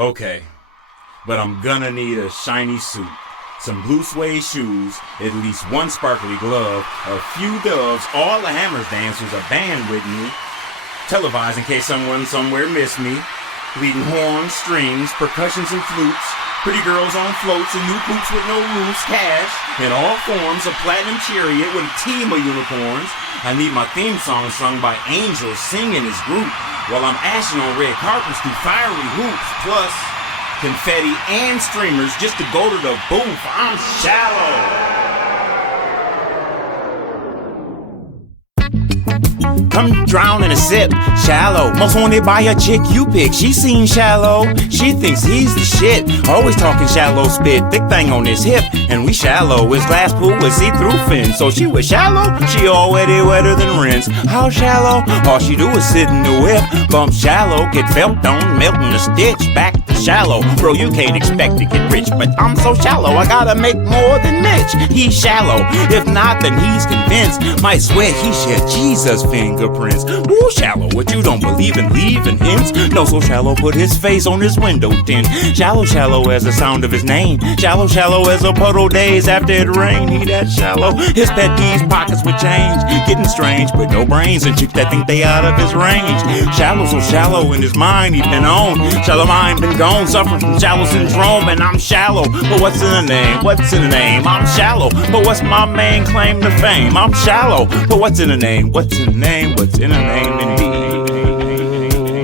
Okay, but I'm gonna need a shiny suit, some blue suede shoes, at least one sparkly glove, a few doves, all the Hammers dancers, a band with me, televised in case someone somewhere missed me, bleeding horns, strings, percussions and flutes, pretty girls on floats and new poops with no roofs, cash in all forms, a platinum chariot with a team of unicorns. I need my theme song sung by angels singing his group while I'm ashing on red carpets through fiery hoops, plus confetti and streamers just to go to the booth. I'm ChaLo. Come drown in a sip, ChaLo. Most wanted by a chick you pick. She seen ChaLo, she thinks he's the shit. Always talking ChaLo spit, thick thing on his hip. And we shallow, his glass pool with see-through fins. So she was shallow, she already wetter than rinse. How shallow? All she do is sit in the whip. Bump ChaLo, get felt on, melting the stitch. Back to ChaLo, bro, you can't expect to get rich. But I'm so shallow, I gotta make more than Mitch. He's shallow, if not then he's convinced. Might swear he shared Jesus' fingerprints. Ooh, ChaLo, what you don't believe in, leaving hints. No, so ChaLo put his face on his window tint. Shallow as the sound of his name. Shallow as a puddle days after it rained. He that shallow. His pet peeves, pockets with change. Getting strange, but no brains and chicks that think they out of his range. Shallow, so shallow in his mind he been on. Shallow mind been gone, suffering from shallow syndrome. And I'm shallow, but what's in the name? What's in the name? I'm shallow, but what's my main claim to fame? I'm shallow, but what's in the name? What's in the name? What's in the name indeed?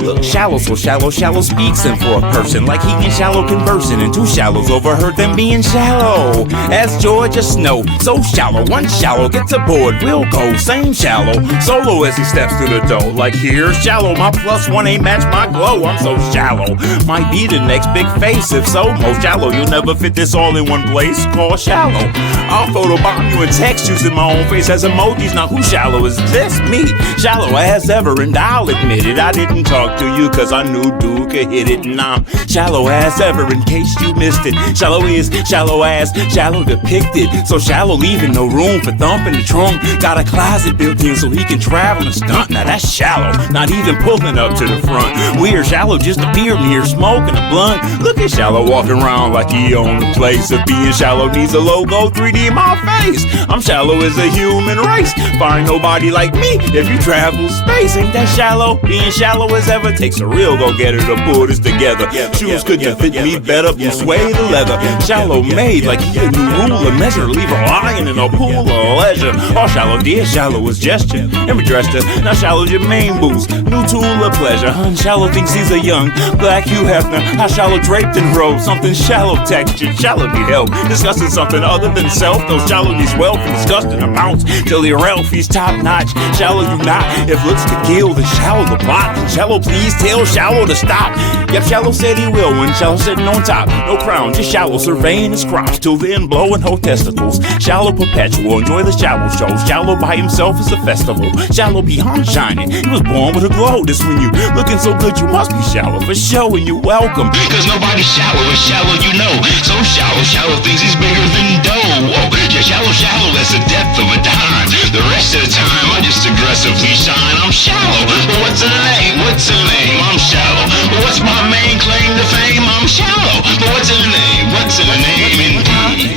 Look, shallow, so shallow speaks in for a person like he and shallow conversing, and two shallows overheard them being shallow as Georgia snow. So shallow, one shallow gets aboard, we'll go same shallow solo as he steps through the door. Like here, shallow, my +1 ain't match my glow. I'm so shallow, might be the next big face. If so, most shallow, you'll never fit this all in one place. Call shallow. I'll photobomb you and text using my own face as emojis. Now who shallow is this? Me, shallow as ever, and I'll admit it. I didn't talk to you cause I knew dude could hit it, and I'm shallow as ever in case you missed it. Shallow is shallow as shallow depicted. So shallow, leaving no room for thump in the trunk. Got a closet built in so he can travel and stunt. Now that's shallow, not even pulling up to the front. We're shallow, just a beer near smoking a blunt. Look at shallow walking around like he owned the place. Of being shallow needs a logo 3D in my face. I'm shallow as a human race. Find nobody like me if you travel space. Ain't that shallow? Being shallow as ever takes a real go-getter to pull this together. Shoes couldn't fit me better, blue suede leather. Shallow made like he a new rule of measure. Leave her lying in a pool of leisure. All shallow did, shallow was gesture. And we dressed her, now shallow's your main boost. New tool of pleasure. Shallow thinks he's a young black Hugh Hefner. How shallow draped in robes, something shallow textured. Shallow need help discussing something other than self. Though shallow needs wealth in disgusting amounts. Till he Ralphie's top notch. Shallow you not, if looks to kill, then shallow the plot. Shallow please tell shallow to stop. Yep, shallow said he will when shallow sitting on top. No crown, just shallow surveying his crops. Till then blowing whole testicles. Shallow perpetual, enjoy the shallow show. Shallow by himself is a festival. Shallow beyond shining, he was born with a glow. This when you looking so good you must be shallow for showing you welcome. Cause nobody's shallow is shallow, you know. So shallow thinks he's bigger than dough. Whoa, yeah, shallow, that's the depth of a dime. The rest of the time I just aggressively shine. I'm shallow, but what's in the name? What's in the name? I'm shallow, but what's my main claim to fame? I'm shallow, but what's in the name? What's in the name indeed?